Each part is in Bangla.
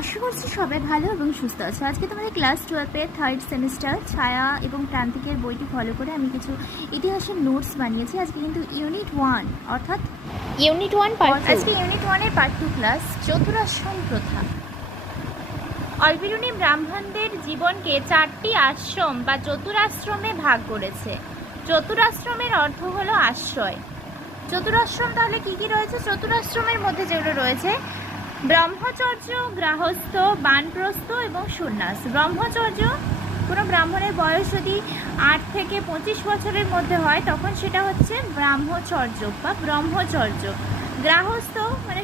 আশা করছি সবাই ভালো এবং সুস্থ আছে। আজকে তোমাদের ক্লাস 12-এর থার্ড সেমিস্টার ছায়া এবং প্রান্তিকের বইটি ফলো করে আমি কিছু ইতিহাসের নোটস বানিয়েছি। আজকে কিন্তু ইউনিট 1 অর্থাৎ ইউনিট 1 পার্ট 2। আজকে ইউনিট 1-এর পার্ট 2 ক্লাস চতুরাশ্রম প্রথা। অলবিরুনি ব্রাহ্মণদের জীবনকে 4টি আশ্রম বা চতুরাশ্রমে ভাগ করেছে। চতুরাশ্রমের অর্থ হলো আশ্রয়। চতুরাশ্রম তাহলে কি কি রয়েছে? চতুরাশ্রমের মধ্যে যেগুলো রয়েছে ব্রহ্মচর্য, গৃহস্থ, বানপ্রস্থ এবং সন্ন্যাস। ব্রহ্মচর্য, কোনো ব্রাহ্মণের বয়স যদি 8 থেকে 25 বছরের মধ্যে হয় তখন সেটা হচ্ছে ব্রাহ্মচর্য বা ব্রহ্মচর্য। গৃহস্থ মানে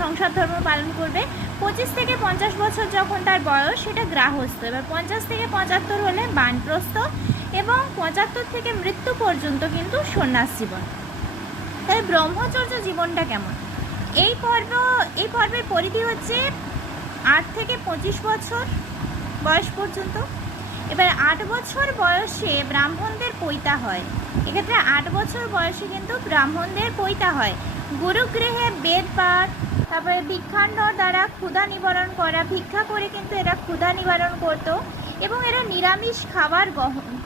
সংসার ধর্ম পালন করবে। 25 থেকে 50 বছর যখন তার বয়স সেটা গৃহস্থ। এবার 50 থেকে 75 হলে বানপ্রস্থ এবং 75 থেকে মৃত্যু পর্যন্ত কিন্তু সন্ন্যাস জীবন। তাই ব্রহ্মচর্য জীবনটা কেমন? এই পর্বের পরিধি হচ্ছে 8 থেকে 25 বছর বয়স পর্যন্ত। এবার 8 বছর বয়সে ব্রাহ্মণদের পৈতা হয়। এক্ষেত্রে 8 বছর বয়সে কিন্তু ব্রাহ্মণদের পৈতা হয়। গুরুগৃহে বেদ পাঠ, তারপরে ভিক্ষান্নর দ্বারা ক্ষুধা নিবারণ করা, ভিক্ষা করে কিন্তু এরা ক্ষুধা নিবারণ করত এবং এরা নিরামিষ খাবার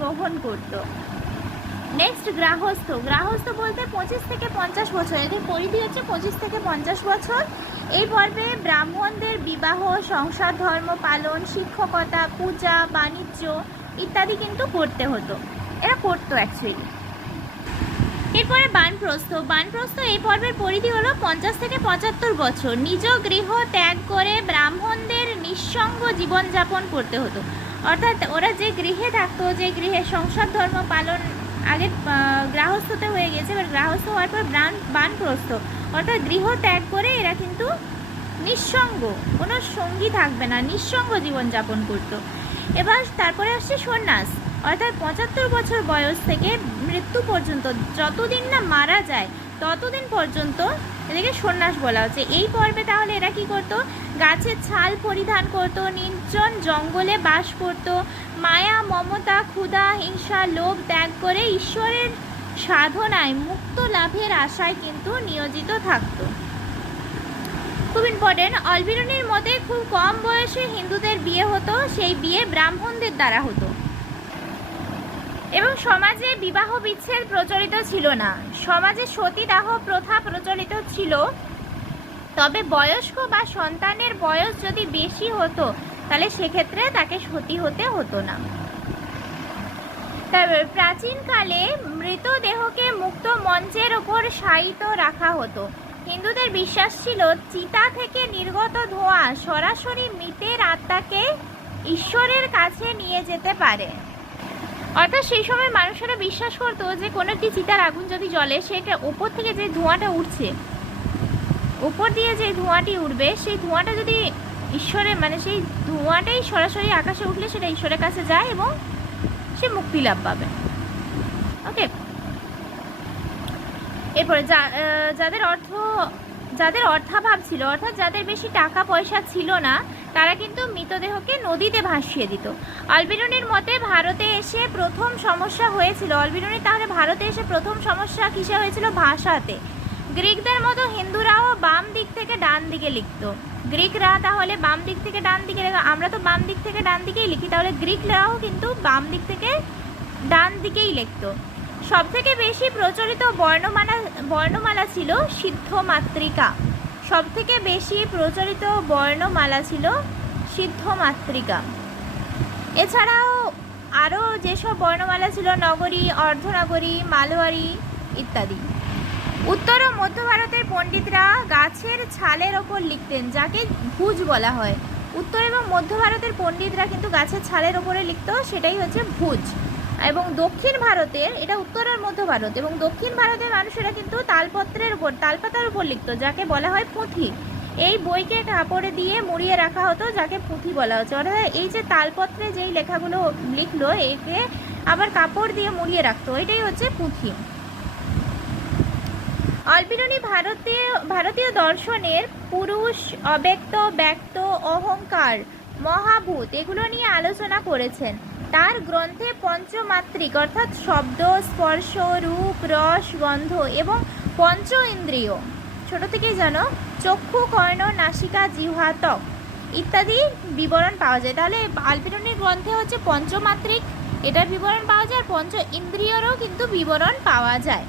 গ্রহণ করত। নেক্সট গৃহস্থ। গৃহস্থ বলতে 25 থেকে 50 বছর, এদের পরিধি হচ্ছে 25 থেকে 50 বছর। এই পর্বে ব্রাহ্মণদের বিবাহ, সংসার ধর্ম পালন, শিক্ষকতা, পূজা, বাণিজ্য ইত্যাদি কিন্তু করতে হতো, এরা করতো অ্যাকচুয়ালি। এরপরে বানপ্রস্থ। বানপ্রস্থ এই পর্বের পরিধি হলো 50 থেকে 75 বছর। নিজ গৃহ ত্যাগ করে ব্রাহ্মণদের নিঃসঙ্গ জীবনযাপন করতে হতো, অর্থাৎ ওরা যে গৃহে থাকতো, যে গৃহে সংসার ধর্ম পালন আগে গৃহস্থতে হয়ে গেছে, এবার গৃহস্থ হওয়ার পর বানপ্রস্থ, অর্থাৎ গৃহ ত্যাগ করে এরা কিন্তু নিঃসঙ্গ, কোনো সঙ্গী থাকবে না, নিঃসঙ্গ জীবনযাপন করত। এবার তারপরে আসছে সন্ন্যাস, অর্থাৎ 75 বছর বয়স থেকে মৃত্যু পর্যন্ত, যতদিন না মারা যায় ততদিন পর্যন্ত এদেরকে সন্ন্যাস বলা হচ্ছে। এই পর্বে তাহলে এরা কি করত? গাছের ছাল পরিধান করত, নির্জন জঙ্গলে বাস করত, মায়া, মমতা, ক্ষুধা, হিংসা, লোভ ত্যাগ করে ঈশ্বরের সাধনায় মুক্ত লাভের আশায় কিন্তু নিয়োজিত থাকত। খুব ইম্পর্টেন্ট, অলবিরুনির মতে খুব কম বয়সে হিন্দুদের বিয়ে হতো, সেই বিয়ে ব্রাহ্মণদের দ্বারা হতো এবং সমাজে বিবাহ বিচ্ছেদ প্রচলিত ছিল না। সমাজে সতীদাহ প্রথা প্রচলিত ছিল, তবে বয়স্ক বা সন্তানের বয়স যদি বেশি হতো তাহলে সেক্ষেত্রে তাকে সতী হতে হতো না। তারপর প্রাচীনকালে মৃতদেহকে মুক্ত মঞ্চের ওপর শায়িত রাখা হতো। হিন্দুদের বিশ্বাস ছিল চিতা থেকে নির্গত ধোঁয়া সরাসরি মৃতের আত্মাকে ঈশ্বরের কাছে নিয়ে যেতে পারে। অর্থাৎ সেই সময় মানুষেরা বিশ্বাস করতো যে কোনো একটি চিতার আগুন যদি জ্বলে, সেটা ওপর থেকে যে ধোঁয়াটা উঠছে, ওপর দিয়ে যে ধোঁয়াটি উঠবে, সেই ধোঁয়াটা যদি ঈশ্বরের মানে সেই ধোঁয়াটাই সরাসরি আকাশে উঠলে সেটা ঈশ্বরের কাছে যায় এবং সে মুক্তি লাভ পাবে। ওকে, এরপরে যাদের অর্থাভাব ছিল, অর্থাৎ যাদের বেশি টাকা পয়সা ছিল না, তারা কিন্তু মৃতদেহকে নদীতে ভাসিয়ে দিত। অলবিরুনির মতে ভারতে এসে প্রথম সমস্যা হয়েছিল, অলবিরুনি তাহলে ভারতে এসে প্রথম সমস্যা কিসে হয়েছিল? ভাষাতে। গ্রিকদের মতো হিন্দুরাও বাম দিক থেকে ডান দিকে লিখত। গ্রিকরা তাহলে বাম দিক থেকে ডান দিকে লেখা, আমরা তো বাম দিক থেকে ডান দিকেই লিখি, তাহলে গ্রিকরাও কিন্তু বাম দিক থেকে ডান দিকেই লিখত। সবথেকে বেশি প্রচলিত বর্ণমালা ছিল সিদ্ধ মাতৃকা। সবথেকে বেশি প্রচলিত বর্ণমালা ছিল সিদ্ধ মাতৃকা। এছাড়াও আরও যেসব বর্ণমালা ছিল নগরী, অর্ধনগরী, মালওয়ারি ইত্যাদি। উত্তর ও মধ্য ভারতের পণ্ডিতরা গাছের ছালের ওপর লিখতেন, যাকে ভুজ বলা হয়। উত্তর এবং মধ্য ভারতের পণ্ডিতরা কিন্তু গাছের ছালের ওপরে লিখত, সেটাই হচ্ছে ভুজ। এবং দক্ষিণ ভারতের, এটা উত্তর আর মধ্য ভারত, এবং দক্ষিণ ভারতের মানুষেরা কিন্তু তালপাতার উপর লিখত, যাকে বলা হয় পুঁথি। এই বইকে কাপড়ে দিয়ে মুড়িয়ে রাখা হতো, যাকে পুঁথি বলা হচ্ছে। অর্থাৎ এই যে তালপত্রে যেই লেখাগুলো লিখলো, একে আবার কাপড় দিয়ে মুড়িয়ে রাখতো, এটাই হচ্ছে পুঁথি। অলবিরুনি ভারতীয় দর্শনের পুরুষ, অব্যক্ত, ব্যক্ত, অহংকার, মহাভূত এগুলো নিয়ে আলোচনা করেছেন। তার গ্রন্থে পঞ্চমাত্রিক অর্থাৎ শব্দ, স্পর্শ, রূপ, রস, গন্ধ এবং পঞ্চ ইন্দ্রিয়, ছোট থেকেই জানো, চক্ষু, কর্ণ, নাসিকা, জিহ্বা, ত্বক, ইত্যাদি বিবরণ পাওয়া যায়। তাহলে আলবেরুনির গ্রন্থে হচ্ছে পঞ্চমাত্রিক এটার বিবরণ পাওয়া যায়, আর পঞ্চ ইন্দ্রিয়রও কিন্তু বিবরণ পাওয়া যায়।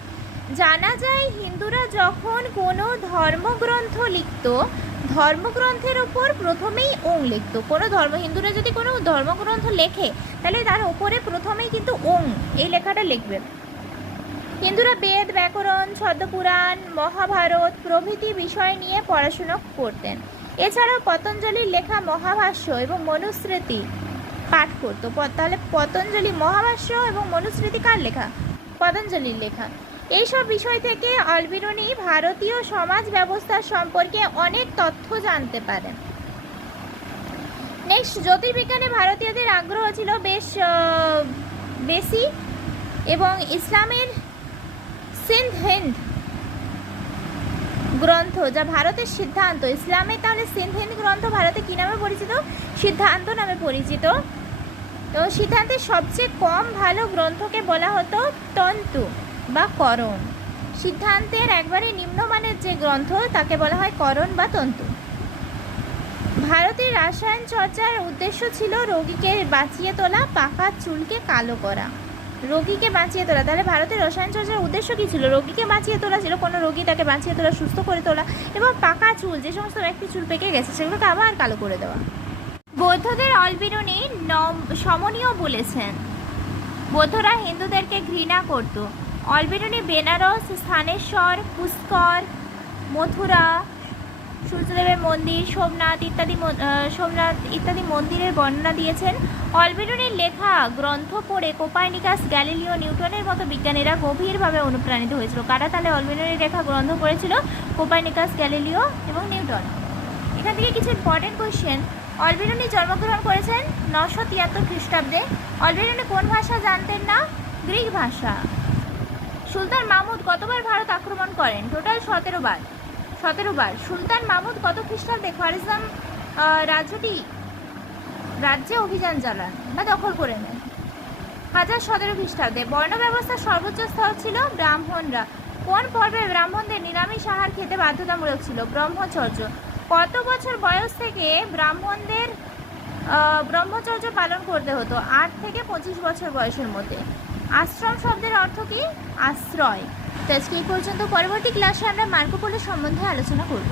জানা যায় হিন্দুরা যখন কোনো ধর্মগ্রন্থ লিখত, ধর্মগ্রন্থের ওপর প্রথমেই ওং লিখত। কোনো হিন্দুরা যদি কোনো ধর্মগ্রন্থ লেখে তাহলে তার ওপরে প্রথমেই কিন্তু ওং এই লেখাটা লিখবে। হিন্দুরা বেদ, ব্যাকরণ, ছদ্মপুরাণ, মহাভারত প্রভৃতি বিষয় নিয়ে পড়াশুনো করতেন। এছাড়াও পতঞ্জলির লেখা মহাভাষ্য এবং মনুস্মৃতি পাঠ করতো। তাহলে পতঞ্জলি মহাভাষ্য এবং মনুস্মৃতি কার লেখা? পতঞ্জলির লেখা। এইসব বিষয় থেকে আলবেরুনি ভারতীয় সমাজ ব্যবস্থা সম্পর্কে অনেক তথ্য জানতে পারেন। নেক্সট, জ্যোতির্বিজ্ঞানে ভারতীয়দের আগ্রহ ছিল বেশি এবং ইসলামের সিন্ধ হিন্দ গ্রন্থ যা ভারতের সিদ্ধান্ত, ইসলামে তাহলে সিন্ধ হিন্দ গ্রন্থ ভারতে কী নামে পরিচিত? সিদ্ধান্ত নামে পরিচিত। তো সিদ্ধান্তের সবচেয়ে কম ভালো গ্রন্থকে বলা হতো তন্তু বা করণ। সিদ্ধান্তের একবারে নিম্নমানের যে গ্রন্থ তাকে বলা হয় করণ বা তন্তু। ভারতের রসায়ন চর্চার উদ্দেশ্য ছিল রোগীকে বাঁচিয়ে তোলা, পাকা চুলকে কালো করা। রোগীকে বাঁচিয়ে তোলা, তাহলে ভারতের রসায়ন চর্চার উদ্দেশ্য কী ছিল? রোগীকে বাঁচিয়ে তোলা ছিল, কোনো রোগী তাকে বাঁচিয়ে তোলা, সুস্থ করে তোলা, এবং পাকা চুল, যে সমস্ত ব্যক্তি চুল পেকে গেছে সেগুলোকে আবার কালো করে দেওয়া। বৌদ্ধদের আলবেরুনি সমনীয় বলেছেন। বৌদ্ধরা হিন্দুদেরকে ঘৃণা করত। আলবেরুনি বেনারস, স্থানেশ্বর, পুষ্কর, মথুরা, সূর্যদেবের মন্দির, সোমনাথ ইত্যাদি মন্দিরের বর্ণনা দিয়েছেন। আলবেরুনির লেখা গ্রন্থ পড়ে কোপার্নিকাস, গ্যালিলিও, নিউটনের মতো বিজ্ঞানীরা গভীরভাবে অনুপ্রাণিত হয়েছিল। কারা তাহলে আলবেরুনির লেখা গ্রন্থ পড়েছিল? কোপার্নিকাস, গ্যালিলিও এবং নিউটন। এখান থেকে কিছু ইম্পর্টেন্ট কোয়েশ্চেন। আলবেরুনি জন্মগ্রহণ করেছেন 973 খ্রিস্টাব্দে। আলবেরুনি কোন ভাষা জানতেন না? গ্রিক ভাষা। সুলতান মাহমুদ কতবার ভারত আক্রমণ করেন? টোটাল 17 বার। সুলতান মাহমুদ কত খ্রিস্টাব্দে খোয়ারিজম রাজ্যে অভিযান চালান বা দখল করে নেন? 1017 খ্রিস্টাব্দে। বর্ণ ব্যবস্থার সর্বোচ্চ স্তর ছিল ব্রাহ্মণরা। কোন পর্বে ব্রাহ্মণদের নিরামিষ আহার খেতে বাধ্যতামূলক ছিল? ব্রহ্মচর্য। কত বছর বয়স থেকে ব্রাহ্মণদের ব্রহ্মচর্য পালন করতে হতো? 8 থেকে 25 বছর বয়সের মধ্যে। আশ্রম শব্দের অর্থ কি? আশ্রয়। তো আজকে এই পর্যন্ত। পরবর্তী ক্লাসে আমরা মার্কো পোলো সম্বন্ধে আলোচনা করব।